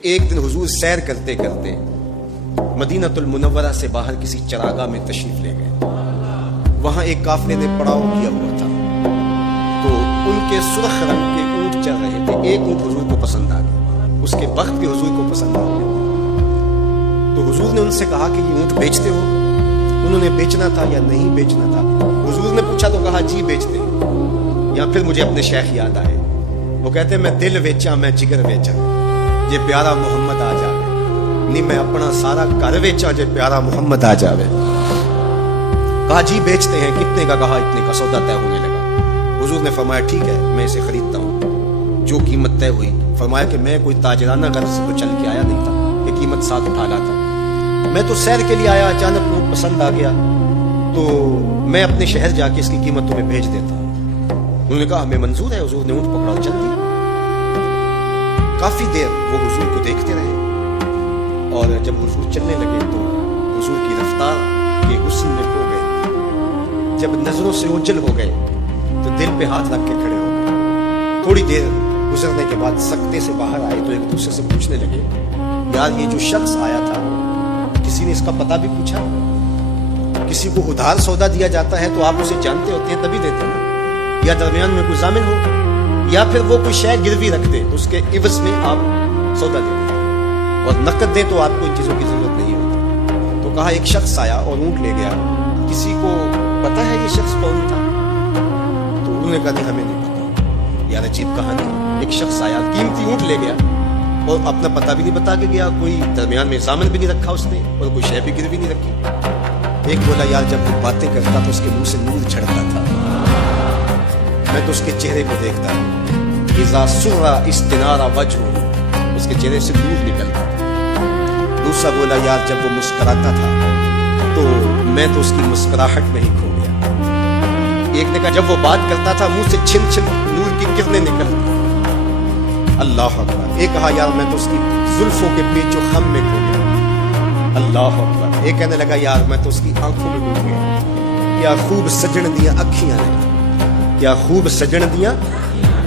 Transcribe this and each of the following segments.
ایک دن حضور سیر کرتے کرتے مدینہ المنورہ سے باہر کسی چراگاہ میں تشریف لے گئے۔ وہاں ایک قافلے نے پڑاؤ کیا ہوا تھا، تو ان کے سرخ رنگ کے اونٹ چل رہے تھے۔ ایک اونٹ حضور کو پسند آ گیا، اس کے بخت بھی حضور کو پسند آ گیا۔ تو حضور نے ان سے کہا کہ یہ اونٹ بیچتے ہو؟ انہوں نے بیچنا تھا یا نہیں بیچنا تھا؟ حضور نے پوچھا تو کہا جی بیچتے ہیں۔ یا پھر مجھے اپنے شیخ یاد آئے، وہ کہتے ہیں میں دل ویچا میں جگر ویچا، جے پیارا محمد آ جاوے، نہیں میں اپنا سارا گھر ویچا جے پیارا محمد آ جاوے۔ کہا جی بیچتے ہیں، کتنے کا؟ کہا اتنے کا۔ سودا طے ہونے لگا۔ حضور نے فرمایا ٹھیک ہے میں اسے خریدتا ہوں۔ جو قیمت طے ہوئی، فرمایا کہ میں کوئی تاجرانہ غرض سے تو چل کے آیا نہیں تھا کہ قیمت ساتھ اٹھا لاتا، میں تو سیر کے لیے آیا، اچانک وہ پسند آ گیا تو میں اپنے شہر جا کے اس کی قیمت تمہیں بھیج دیتا ہوں۔ انہوں نے کہا ہمیں منظور ہے۔ حضور نے اونٹ پکڑا اور چل دی۔ کافی دیر وہ حضور کو دیکھتے رہے، اور جب حضور چلنے لگے تو حضور کی رفتار کے حسن میں کھو گئے۔ جب نظروں سے اوجھل ہو گئے تو دل پہ ہاتھ رکھ کے کھڑے ہو گئے۔ تھوڑی دیر گزرنے کے بعد سکتے سے باہر آئے تو ایک دوسرے سے پوچھنے لگے یار یہ جو شخص آیا تھا کسی نے اس کا پتہ بھی پوچھا؟ کسی کو ادھار سودا دیا جاتا ہے تو آپ اسے جانتے ہوتے ہیں تبھی دیتے ہیں، یا درمیان میں کوئی ضامن ہو، یا پھر وہ کوئی شے گروی رکھ دے تو اس کے عوض میں آپ سودا دے دیں، اور نقد دے تو آپ کو ان چیزوں کی ضرورت نہیں ہوتی۔ تو کہا ایک شخص آیا اور اونٹ لے گیا، کسی کو پتہ ہے یہ شخص کون تھا؟ تو انہوں نے کہا نہیں ہمیں نہیں پتا۔ یار عجیب کہانی، ایک شخص آیا قیمتی اونٹ لے گیا اور اپنا پتہ بھی نہیں بتا کے گیا، کوئی درمیان میں ضامن بھی نہیں رکھا اس نے، اور کوئی شے بھی گروی نہیں رکھی۔ ایک بولا یار جب وہ باتیں کرتا تو اس کے منہ سے نور چھڑتا تھا، میں تو اس کے چہرے کو دیکھتا ہوں، اذا سرّ استنار وجہ، اس کے چہرے سے نور نکلتا تھا۔ دوسرا بولا یار جب وہ مسکراتا تھا تو میں تو اس کی مسکراہٹ میں ہی کھو گیا۔ ایک نے کہا جب وہ بات کرتا تھا منہ سے چھن چھن نور کی کرنیں نکلتی۔ اللہ اکبر۔ ایک کہا یار میں تو اس کی زلفوں کے پیچ و خم میں کھو گیا۔ اللہ اکبر۔ ایک کہنے لگا یار میں تو اس کی آنکھوں میں ڈوب گیا۔ کیا خوب سجن دیاں اکھیاں نے، کیا خوب سجن دیاں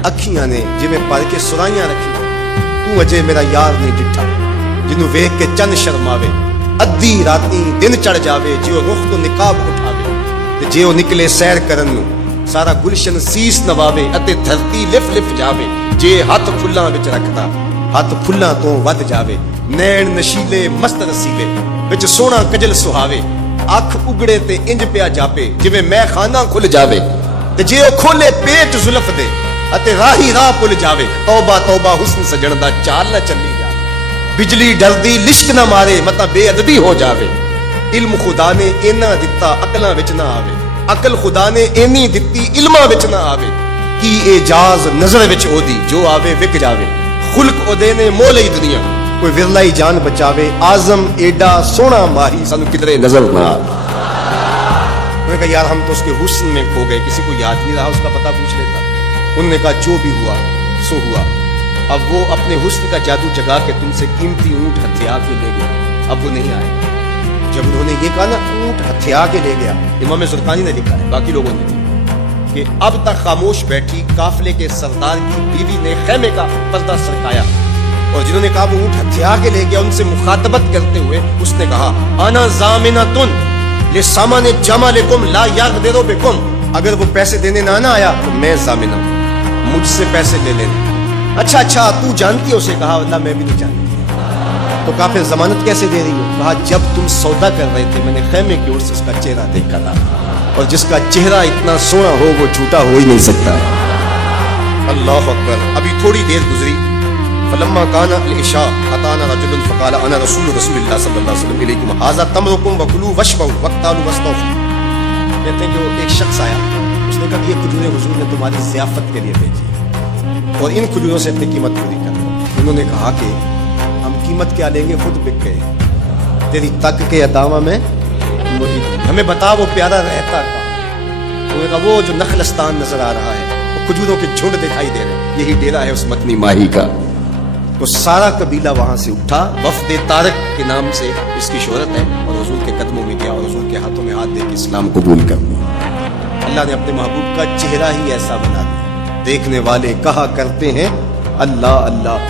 اکھیاں نے، جویں پر کے سرائیاں رکھی تو اجے میرا یار نہیں ڈٹھا، جنوں ویکھ کے چند شرماوے، ادھی راتی دن چڑھ جاوے، جیو رخ تو نقاب اٹھاوے، تے جیو نکلے سیر کرن نوں سارا گلشن سیس نواوے، اتے دھرتی لف لف جاوے، جے ہاتھ پھلاں وچ رکھدا ہاتھ پھلاں تو ود جاوے، نین نشیلے مست رسیلے وچ سونا کجل سہاوے، اکھ اگڑے تے انج پیا جاپے جویں میں خانہ کھل جاوے، تے جے او کھولے پیٹ زلف دے اتے راہی راہ پل جاوے، توبہ توبہ حسن سجن دا چال نہ چلی جاوے، بجلی ڈردی لشک نہ مارے متا بے ادبی ہو جاوے، علم خدا نے اینا دتا عقلاں وچ نہ آوے، عقل خدا نے اینی دتی علماں وچ نہ آوے، کی اعجاز نظر وچ او دی جو آوے وک جاوے، خلق او دے نے مول ہی دنیا کوئی ورلائی جان بچاوے، آزم ایڈا سونا ماہی سانو کدرے نظر نہ آوے۔ انہوں نے کہا یار ہم تو اس کے حسن میں کھو گئے، کسی کو یاد نہیں رہا اس کا پتہ پوچھ لیتا۔ انہوں نے کہا جو بھی ہوا سو ہوا، اب وہ اپنے حسن کا جادو جگا کے تم سے قیمتی اونٹ ہتھیا کے لے گیا، اب وہ نہیں آئے۔ جب انہوں نے یہ کہا نا اونٹ ہتھیا کے لے گیا، امام زرقانی نے لکھا ہے باقی لوگوں نے نہیں، کہ اب تک خاموش بیٹھی قافلے کے سردار کی بیوی نے خیمے کا پردہ سرکایا، اور جنہوں نے کہا وہ اونٹ ہتھیا کے لے گیا ان سے مخاطبت کرتے ہوئے اس نے کہا انا ضامنۃ لسامان جمالکم لا یغدر بکم، اگر وہ پیسے دینے نہ آیا تو میں ضامن ہوں، مجھ سے پیسے لے لینا۔ اچھا تو جانتی ہو؟ اسے کہا اللہ میں بھی نہیں جانتی۔ تو کہا پھر ضمانت کیسے دے رہی ہو؟ کہا جب تم سودا کر رہے تھے میں نے خیمے کی اور سے اس کا چہرہ دیکھا تھا، اور جس کا چہرہ اتنا سونا ہو وہ جھوٹا ہو ہی نہیں سکتا ہے۔ اللہ اکبر۔ ابھی تھوڑی دیر گزری، فلما کان العشاء اتانا رجل فقال انا رسول اللہ صلی اللہ علیہ وسلم الیکم ھذا تمرکم وکلوا واشربوا واقتالوا واستغفروا۔ کہتے ہیں کہ ایک شخص آیا، اس نے کہا یہ کھجوریں حضور نے تمہاری ضیافت کے لیے بھیجی اور ان کھجوروں سے اپنی قیمت پوری کر۔ انہوں نے کہا کہ ہم قیمت کیا لیں گے، خود بک گئے، تیری تک کے ادامہ میں ہمیں بتا وہ پیارا رہتا تھا۔ انہوں نے کہا وہ جو نخلستان نظر آ رہا ہے، وہ کھجوروں کے جھنڈ دکھائی دے رہے ہیں، یہی ڈیرا ہے اس متنی ماہی کا۔ تو سارا قبیلہ وہاں سے اٹھا، وفد طارق کے نام سے اس کی شہرت ہے، اور حضور کے قدموں میں گیا اور حضور کے ہاتھوں میں ہاتھ دے کے اسلام قبول کر لیا۔ اللہ نے اپنے محبوب کا چہرہ ہی ایسا بنا دیا، دیکھنے والے کہا کرتے ہیں اللہ اللہ،